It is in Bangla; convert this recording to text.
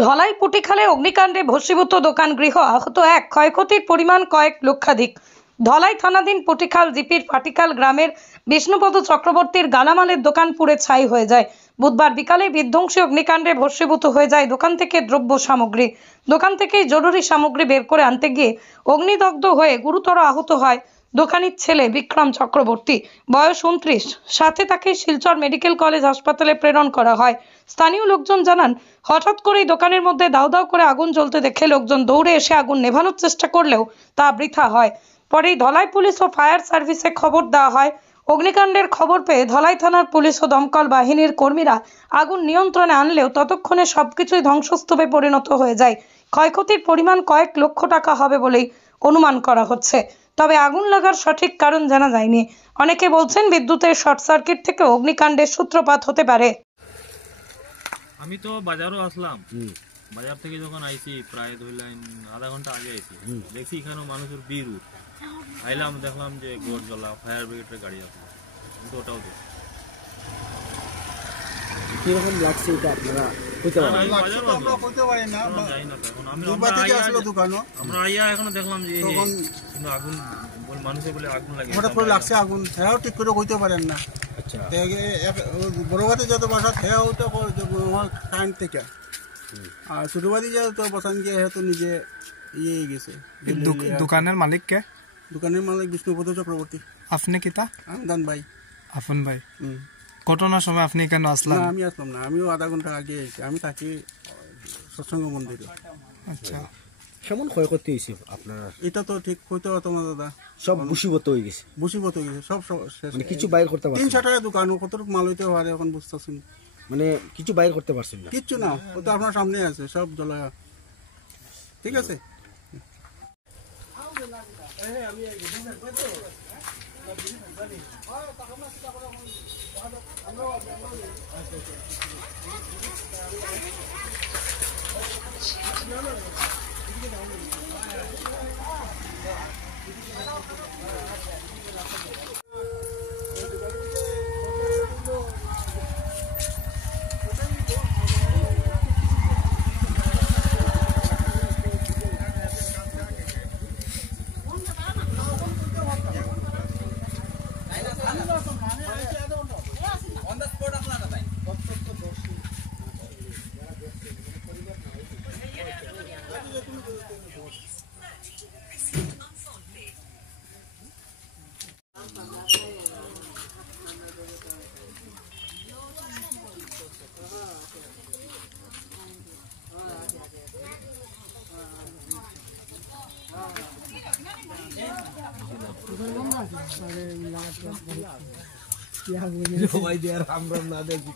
ধলাই পুটিখালে অগ্নিকাণ্ডে ভস্মীভূত দোকান গৃহ আহত এক ক্ষয়ক্ষতির পরিমাণ কয়েক লক্ষাধিক। ধলাই থানাধীন পুটিখাল জিপির পাটিকাল গ্রামের বিষ্ণুপদ চক্রবর্তীর গালামালের দোকান পুড়ে ছাই হয়ে যায়। বুধবার বিকালে বিধ্বংসী অগ্নিকাণ্ডে ভস্মীভূত হয়ে যায় দোকান থেকে দ্রব্য সামগ্রী। দোকান থেকেই জরুরি সামগ্রী বের করে আনতে গিয়ে অগ্নিদগ্ধ হয়ে গুরুতর আহত হয় দোকানির ছেলে বিক্রম চক্রবর্তী, বয়স 29। সাথে তাকে শিলচর মেডিকেল কলেজ হাসপাতালে প্রেরণ করা হয়। স্থানীয় লোকজন জানান, হঠাৎ করেই দোকানের মধ্যে দাউ দাউ করে আগুন জ্বলতে দেখে লোকজন দৌড়ে এসে আগুন নেভানোর চেষ্টা করলেও তা বৃথা হয়। পরেই ধলাই পুলিশ ও ফায়ার সার্ভিসে খবর দেওয়া হয়। অগ্নিকাণ্ডের খবর পেয়ে ধলাই থানার পুলিশ ও দমকল বাহিনীর কর্মীরা আগুন নিয়ন্ত্রণে আনলেও ততক্ষণে সবকিছুই ধ্বংসস্তূপে পরিণত হয়ে যায়। ক্ষয়ক্ষতির পরিমাণ কয়েক লক্ষ টাকা হবে বলেই অনুমান করা হচ্ছে। তবে আগুন লাগার সঠিক কারণ জানা যায়নি। অনেকে বলছেন বিদ্যুতের শর্ট সার্কিট থেকে অগ্নিকাণ্ডের সূত্রপাত হতে পারে। আমি তো বাজারও আসলাম, বাজার থেকে যখন আইছি প্রায় ধরলেন আধা ঘন্টা আগে আইছি, দেখছি এখানেও মানুষের ভিড়। আইলাম, দেখলাম যে গোড় জ্বলা, ফায়ার ব্রিগেডের গাড়ি আসলো, কিন্তু ওটাও দেখ কিরকম লাগছে এটা আপনারা আমরা আইয়া এখনো দেখলাম যে আগুন, মানুষের বলে আগুন লাগে, হঠাৎ করে লাগছে আগুন, হ্যাঁ ঠিক করে কইতে পারেন না। আচ্ছা, বড়বাদী যত বাসা হ্যাঁ ওইটা কারেন্ট থেকে, আর ছোটবাদী যত বসান গিয়ে হয়তো নিজে ইয়ে গেছে। দোকানের মালিক কে? দোকানের মালিক বিষ্ণুপদ চক্রবর্তী। আপনি কিতা? আমদান ভাই। আপন ভাই। ঘটনার সময় আপনি কেন আসলেন? না, আমি আসলাম না, আমিও আধা ঘন্টা আগে এসেছি। আমি থাকি সৎসঙ্গ মন্দিরে। আচ্ছা, কেমন ক্ষয়ক্ষতি হয়েছে আপনার? এটা তো ঠিক হইতে পারতো না দাদা, সব বসীভূত হয়ে গেছে। বসীভূত হয়ে গেছে সব শেষ। মানে কিছু বাইর করতে পারছেন? 300 টাকা দোকান, কতটুকু মাল হইতে পারে এখন বুঝতেছি না। মানে কিছু বাইর করতে পারছেন না? কিচ্ছু না, ও তো আপনার সামনে আছে, সব জ্বলা। ঠিক আছে। সবাই দিয়ে রাম রাম না দেখি